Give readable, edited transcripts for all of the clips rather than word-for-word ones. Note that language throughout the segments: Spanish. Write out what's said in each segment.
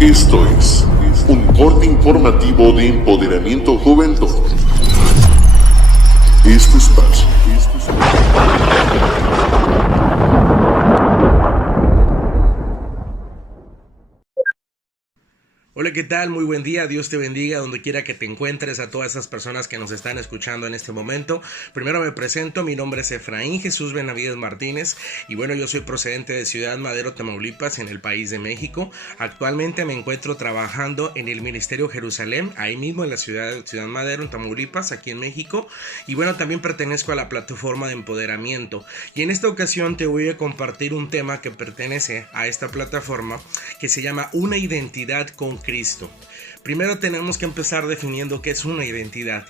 Esto es un corte informativo de Empoderamiento Juventud. Este espacio. Hola, ¿qué tal? Muy buen día, Dios te bendiga donde quiera que te encuentres, a todas esas personas que nos están escuchando en este momento. Primero me presento, mi nombre es Efraín Jesús Benavides Martínez y bueno, yo soy procedente de Ciudad Madero, Tamaulipas, en el país de México. Actualmente me encuentro trabajando en el Ministerio Jerusalén, ahí mismo en la Ciudad Madero, en Tamaulipas, aquí en México. Y bueno, también pertenezco a la plataforma de empoderamiento. Y en esta ocasión te voy a compartir un tema que pertenece a esta plataforma que se llama Una identidad con Cristo. Primero tenemos que empezar definiendo qué es una identidad.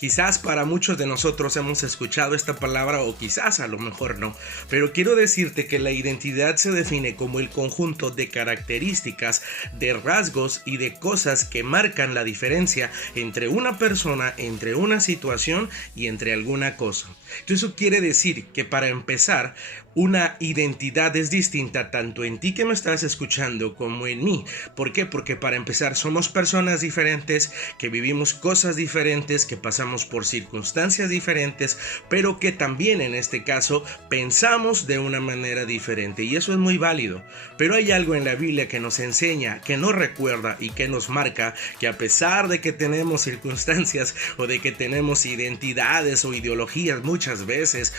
Quizás para muchos de nosotros hemos escuchado esta palabra o quizás a lo mejor no, pero quiero decirte que la identidad se define como el conjunto de características, de rasgos y de cosas que marcan la diferencia entre una persona, entre una situación y entre alguna cosa. Entonces eso quiere decir que para empezar, una identidad es distinta tanto en ti que me estás escuchando como en mí. ¿Por qué? Porque para empezar somos personas diferentes, que vivimos cosas diferentes, que pasamos por circunstancias diferentes, pero que también en este caso pensamos de una manera diferente y eso es muy válido. Pero hay algo en la Biblia que nos enseña, que nos recuerda y que nos marca que a pesar de que tenemos circunstancias o de que tenemos identidades o ideologías muchas veces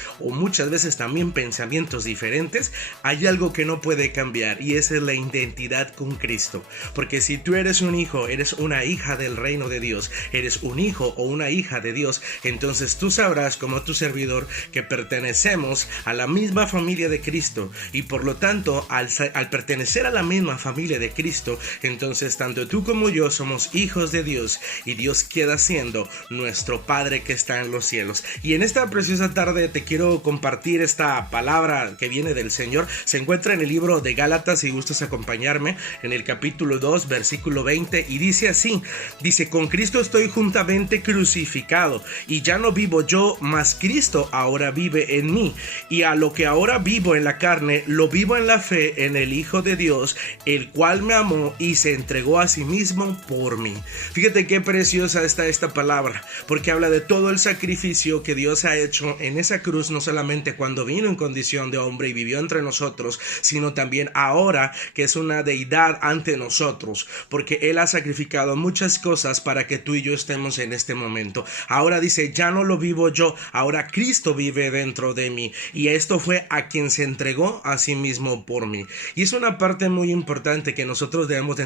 también pensamientos diferentes, hay algo que no puede cambiar y esa es la identidad con Cristo. Porque si tú eres un hijo, eres una hija del reino de Dios, eres un hijo o una hija de Dios, entonces tú sabrás como tu servidor que pertenecemos a la misma familia de Cristo y por lo tanto al pertenecer a la misma familia de Cristo, entonces tanto tú como yo somos hijos de Dios y Dios queda siendo nuestro Padre que está en los cielos. Y en esta preciosa tarde te quiero compartir esta palabra que viene del Señor. Se encuentra en el libro de Gálatas, si gustas acompañarme, en el capítulo 2, versículo 20, y dice así, dice: con Cristo estoy juntamente crucificado, y ya no vivo yo, mas Cristo ahora vive en mí, y a lo que ahora vivo en la carne, lo vivo en la fe en el Hijo de Dios, el cual me amó y se entregó a sí mismo por mí. Fíjate qué preciosa está esta palabra, porque habla de todo el sacrificio que Dios ha hecho en esa cruz, no solamente cuando vino en condición de hombre y vivió entre nosotros, sino también ahora que es una deidad ante nosotros, porque Él ha sacrificado muchas cosas para que tú y yo estemos en este momento. Ahora dice, ya no lo vivo yo, ahora Cristo vive dentro de mí, y esto fue a quien se entregó a sí mismo por mí. Y es una parte muy importante que nosotros debemos de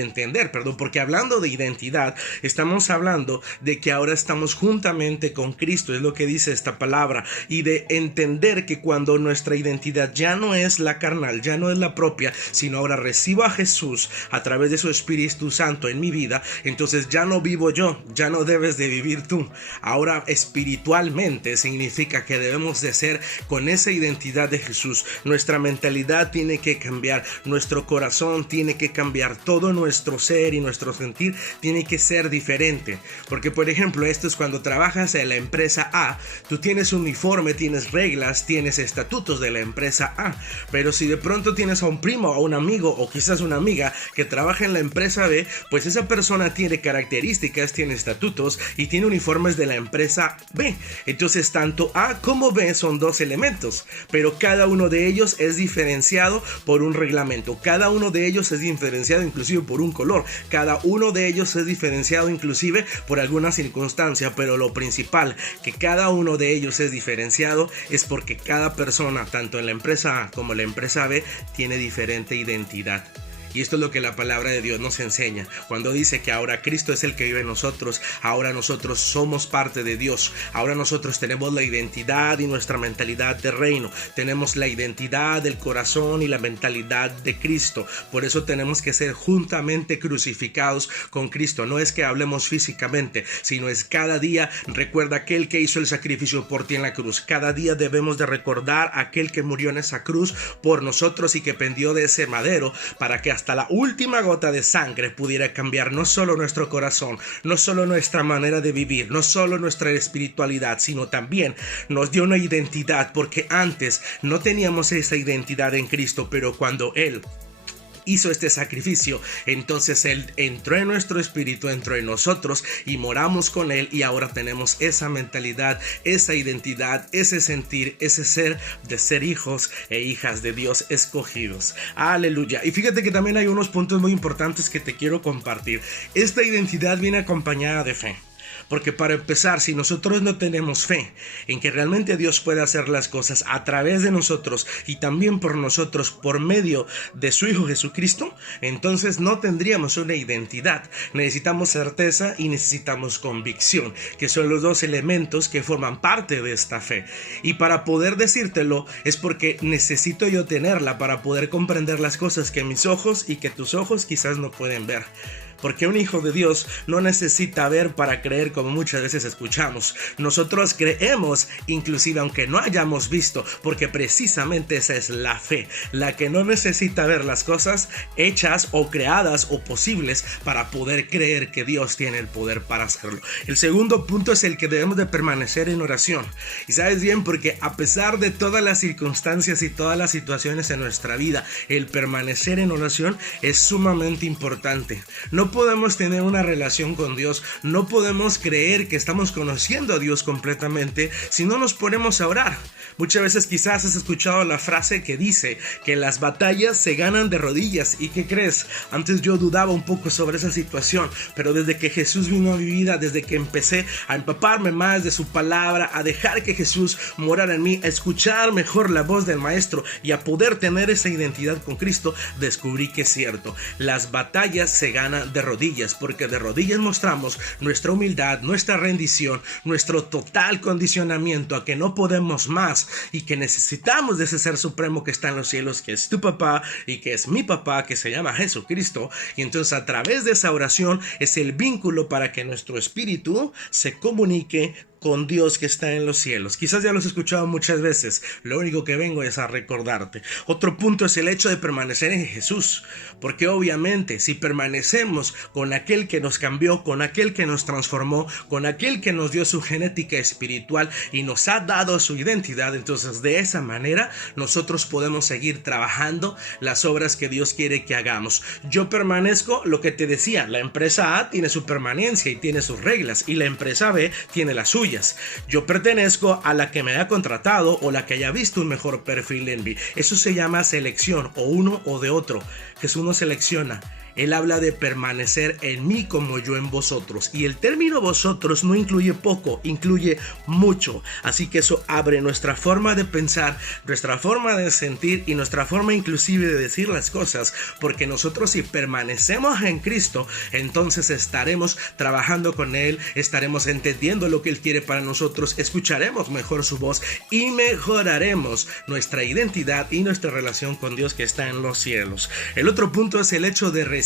entender, porque hablando de identidad, estamos hablando de que ahora estamos juntamente con Cristo, es lo que dice esta palabra, y de entender que cuando nuestra identidad ya no es la carnal, ya no es la propia, sino ahora recibo a Jesús a través de su Espíritu Santo en mi vida, entonces ya no vivo yo, ya no debes de vivir tú. Ahora espiritualmente significa que debemos de ser con esa identidad de Jesús. Nuestra mentalidad tiene que cambiar, nuestro corazón tiene que cambiar, todo nuestro ser y nuestro sentir tiene que ser diferente. Porque por ejemplo, esto es cuando trabajas en la empresa A, tú tienes uniforme, tienes reglas, tienes estatutos de la empresa A, pero si de pronto tienes a un primo o un amigo o quizás una amiga que trabaja en la empresa B, pues esa persona tiene características, tiene estatutos y tiene uniformes de la empresa B. Entonces tanto A como B son dos elementos, pero cada uno de ellos es diferenciado por un reglamento, cada uno de ellos es diferenciado inclusive por un color, cada uno de ellos es diferenciado inclusive por alguna circunstancia, pero lo principal, que cada uno de ellos es diferenciado, es porque cada persona, tanto en la empresa A como la empresa B, tiene diferente identidad. Y esto es lo que la palabra de Dios nos enseña. Cuando dice que ahora Cristo es el que vive en nosotros, ahora nosotros somos parte de Dios. Ahora nosotros tenemos la identidad y nuestra mentalidad de reino. Tenemos la identidad del corazón y la mentalidad de Cristo. Por eso tenemos que ser juntamente crucificados con Cristo. No es que hablemos físicamente, sino es cada día. Recuerda aquel que hizo el sacrificio por ti en la cruz. Cada día debemos de recordar aquel que murió en esa cruz por nosotros y que pendió de ese madero para que hasta la última gota de sangre pudiera cambiar no solo nuestro corazón, no solo nuestra manera de vivir, no solo nuestra espiritualidad, sino también nos dio una identidad, porque antes no teníamos esa identidad en Cristo, pero cuando Él hizo este sacrificio, entonces Él entró en nuestro espíritu, entró en nosotros y moramos con Él, y ahora tenemos esa mentalidad, esa identidad, ese sentir, ese ser de ser hijos e hijas de Dios escogidos. Aleluya. Y fíjate que también hay unos puntos muy importantes que te quiero compartir. Esta identidad viene acompañada de fe. Porque para empezar, si nosotros no tenemos fe en que realmente Dios puede hacer las cosas a través de nosotros y también por nosotros por medio de su Hijo Jesucristo, entonces no tendríamos una identidad. Necesitamos certeza y necesitamos convicción, que son los dos elementos que forman parte de esta fe. Y para poder decírtelo es porque necesito yo tenerla para poder comprender las cosas que mis ojos y que tus ojos quizás no pueden ver. Porque un hijo de Dios no necesita ver para creer, como muchas veces escuchamos. Nosotros creemos inclusive aunque no hayamos visto, porque precisamente esa es la fe, la que no necesita ver las cosas hechas o creadas o posibles para poder creer que Dios tiene el poder para hacerlo. El segundo punto es el que debemos de permanecer en oración. Y sabes bien, porque a pesar de todas las circunstancias y todas las situaciones en nuestra vida, el permanecer en oración es sumamente importante. No podemos tener una relación con Dios, no podemos creer que estamos conociendo a Dios completamente si no nos ponemos a orar. Muchas veces quizás has escuchado la frase que dice que las batallas se ganan de rodillas. ¿Y qué crees? Antes yo dudaba un poco sobre esa situación, pero desde que Jesús vino a mi vida, desde que empecé a empaparme más de su palabra, a dejar que Jesús morara en mí, a escuchar mejor la voz del Maestro y a poder tener esa identidad con Cristo, descubrí que es cierto. Las batallas se ganan de rodillas, porque de rodillas mostramos nuestra humildad, nuestra rendición, nuestro total condicionamiento a que no podemos más y que necesitamos de ese ser supremo que está en los cielos, que es tu papá y que es mi papá, que se llama Jesucristo. Y entonces a través de esa oración es el vínculo para que nuestro espíritu se comunique con Dios que está en los cielos. Quizás ya lo has escuchado muchas veces, lo único que vengo es a recordarte. Otro punto es el hecho de permanecer en Jesús, porque obviamente si permanecemos con aquel que nos cambió, con aquel que nos transformó, con aquel que nos dio su genética espiritual y nos ha dado su identidad, entonces de esa manera nosotros podemos seguir trabajando las obras que Dios quiere que hagamos. Yo permanezco, lo que te decía, la empresa A tiene su permanencia y tiene sus reglas, y la empresa B tiene las suyas. Yo pertenezco a la que me haya contratado o la que haya visto un mejor perfil en mí. Eso se llama selección, o uno o de otro. Jesús nos selecciona. Él habla de permanecer en mí como yo en vosotros. Y el término vosotros no incluye poco, incluye mucho. Así que eso abre nuestra forma de pensar, nuestra forma de sentir y nuestra forma inclusive de decir las cosas. Porque nosotros, si permanecemos en Cristo, entonces estaremos trabajando con Él, estaremos entendiendo lo que Él quiere para nosotros, escucharemos mejor su voz y mejoraremos nuestra identidad y nuestra relación con Dios que está en los cielos. El otro punto es el hecho de recibir.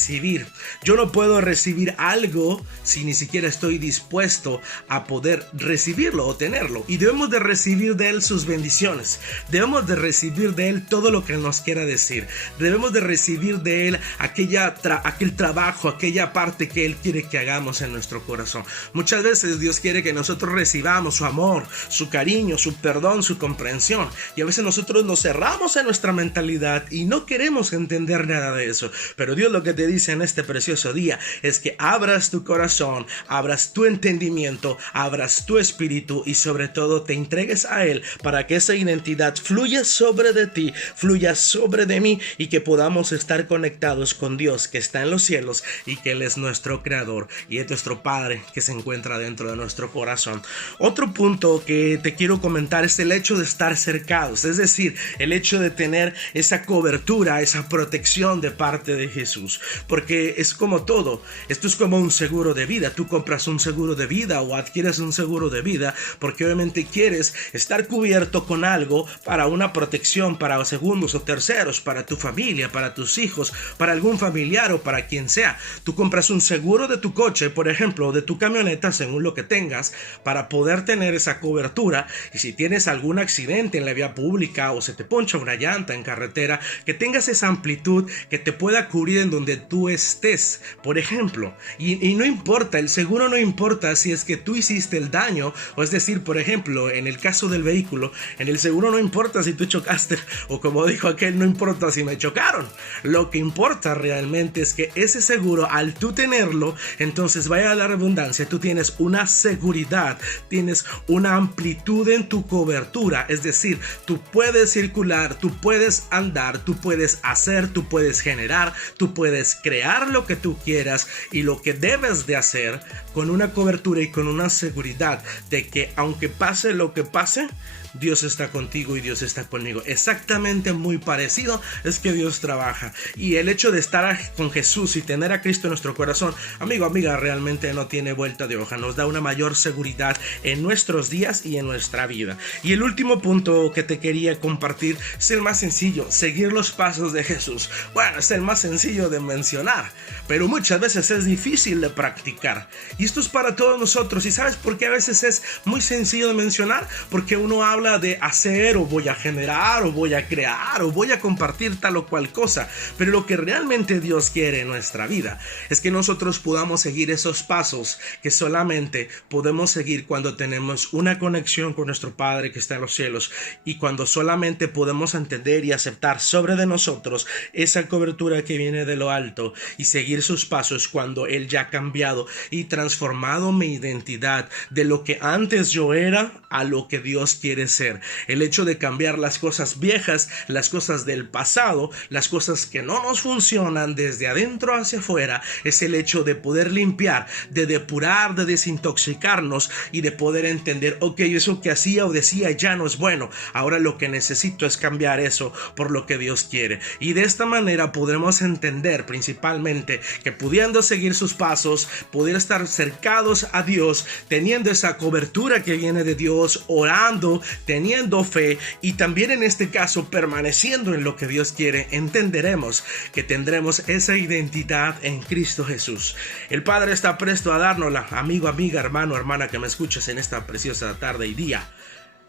Yo no puedo recibir algo si ni siquiera estoy dispuesto a poder recibirlo o tenerlo. Y debemos de recibir de Él sus bendiciones. Debemos de recibir de Él todo lo que Él nos quiera decir. Debemos de recibir de Él aquel trabajo, aquella parte que Él quiere que hagamos en nuestro corazón. Muchas veces Dios quiere que nosotros recibamos su amor, su cariño, su perdón, su comprensión. Y a veces nosotros nos cerramos en nuestra mentalidad y no queremos entender nada de eso. Pero Dios lo que te dice en este precioso día es que abras tu corazón, abras tu entendimiento, abras tu espíritu y sobre todo te entregues a Él para que esa identidad fluya sobre de ti, fluya sobre de mí y que podamos estar conectados con Dios que está en los cielos y que Él es nuestro creador y es nuestro Padre que se encuentra dentro de nuestro corazón. Otro punto que te quiero comentar es el hecho de estar cercados, es decir, el hecho de tener esa cobertura, esa protección de parte de Jesús. Porque es como todo, esto es como un seguro de vida. Tú compras un seguro de vida o adquieres un seguro de vida porque obviamente quieres estar cubierto con algo para una protección, para segundos o terceros, para tu familia, para tus hijos, para algún familiar o para quien sea. Tú compras un seguro de tu coche, por ejemplo, o de tu camioneta, según lo que tengas, para poder tener esa cobertura. Y si tienes algún accidente en la vía pública o se te poncha una llanta en carretera, que tengas esa amplitud que te pueda cubrir en donde tú estés. Por ejemplo, y no importa, el seguro no importa si es que tú hiciste el daño, o es decir, por ejemplo, en el caso del vehículo, en el seguro no importa si tú chocaste, o como dijo aquel, no importa si me chocaron. Lo que importa realmente es que ese seguro, al tú tenerlo, entonces vaya a la redundancia, tú tienes una seguridad, tienes una amplitud en tu cobertura, es decir, tú puedes circular, tú puedes andar, tú puedes hacer, tú puedes generar, tú puedes crear lo que tú quieras y lo que debes de hacer con una cobertura y con una seguridad de que aunque pase lo que pase, Dios está contigo y Dios está conmigo. Exactamente muy parecido es que Dios trabaja. Y el hecho de estar con Jesús y tener a Cristo en nuestro corazón, amigo, amiga, realmente no tiene vuelta de hoja. Nos da una mayor seguridad en nuestros días y en nuestra vida. Y el último punto que te quería compartir es el más sencillo: seguir los pasos de Jesús. Bueno, es el más sencillo de mencionar, pero muchas veces es difícil de practicar. Y esto es para todos nosotros. ¿Y sabes por qué a veces es muy sencillo de mencionar? Porque uno habla de hacer, o voy a generar, o voy a crear, o voy a compartir tal o cual cosa, pero lo que realmente Dios quiere en nuestra vida es que nosotros podamos seguir esos pasos que solamente podemos seguir cuando tenemos una conexión con nuestro Padre que está en los cielos, y cuando solamente podemos entender y aceptar sobre de nosotros esa cobertura que viene de lo alto y seguir sus pasos cuando Él ya ha cambiado y transformado mi identidad de lo que antes yo era a lo que Dios quiere ser. El hecho de cambiar las cosas viejas, las cosas del pasado, las cosas que no nos funcionan desde adentro hacia afuera, es el hecho de poder limpiar, de depurar, de desintoxicarnos y de poder entender, ok, eso que hacía o decía ya no es bueno, ahora lo que necesito es cambiar eso por lo que Dios quiere. Y de esta manera podremos entender principalmente que pudiendo seguir sus pasos, poder estar cercados a Dios, teniendo esa cobertura que viene de Dios, orando, teniendo fe y también en este caso permaneciendo en lo que Dios quiere, entenderemos que tendremos esa identidad en Cristo Jesús. El Padre está presto a dárnosla, amigo, amiga, hermano, hermana que me escuchas en esta preciosa tarde y día.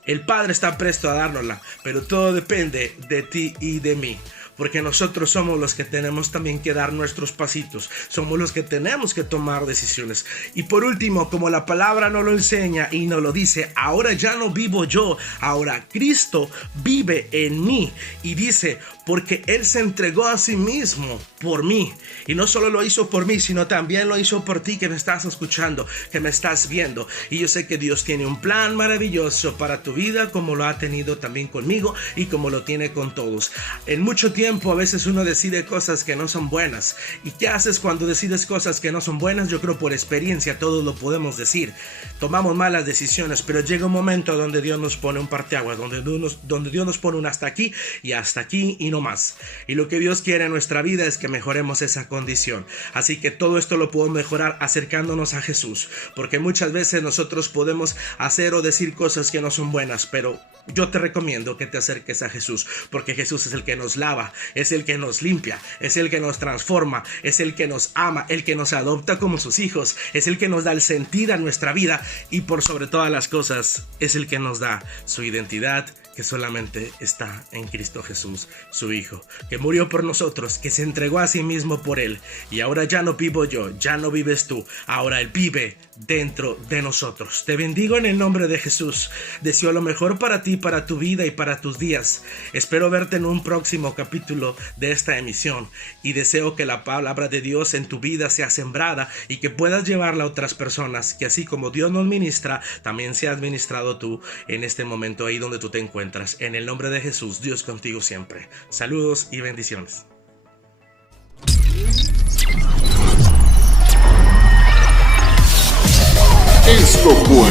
El Padre está presto a dárnosla, pero todo depende de ti y de mí. Porque nosotros somos los que tenemos también que dar nuestros pasitos, somos los que tenemos que tomar decisiones. Y por último, como la palabra nos lo enseña y nos lo dice, ahora ya no vivo yo, ahora Cristo vive en mí. Y dice, porque Él se entregó a sí mismo por mí. Y no solo lo hizo por mí, sino también lo hizo por ti que me estás escuchando, que me estás viendo. Y yo sé que Dios tiene un plan maravilloso para tu vida, como lo ha tenido también conmigo y como lo tiene con todos. En mucho tiempo a veces uno decide cosas que no son buenas. ¿Y qué haces cuando decides cosas que no son buenas? Yo creo por experiencia todos lo podemos decir. Tomamos malas decisiones, pero llega un momento donde Dios nos pone un parteaguas, donde Dios nos pone un hasta aquí y no más. Y lo que Dios quiere en nuestra vida es que mejoremos esa condición. Así que todo esto lo podemos mejorar acercándonos a Jesús, porque muchas veces nosotros podemos hacer o decir cosas que no son buenas, pero yo te recomiendo que te acerques a Jesús, porque Jesús es el que nos lava, es el que nos limpia, es el que nos transforma, es el que nos ama, el que nos adopta como sus hijos, es el que nos da el sentido a nuestra vida y por sobre todas las cosas es el que nos da su identidad, que solamente está en Cristo Jesús, su Hijo, que murió por nosotros, que se entregó a sí mismo por Él. Y ahora ya no vivo yo, ya no vives tú, ahora Él vive dentro de nosotros. Te bendigo en el nombre de Jesús. Deseo lo mejor para ti, para tu vida y para tus días. Espero verte en un próximo capítulo de esta emisión y deseo que la palabra de Dios en tu vida sea sembrada y que puedas llevarla a otras personas, que así como Dios nos ministra, también seas ministrado tú en este momento ahí donde tú te encuentras. En el nombre de Jesús, Dios contigo siempre. Saludos y bendiciones. Esto fue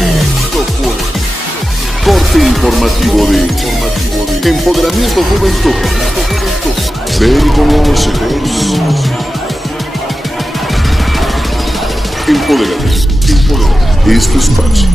corte informativo de Empoderamiento Juventud. Vérigos. Empodérate. Este espacio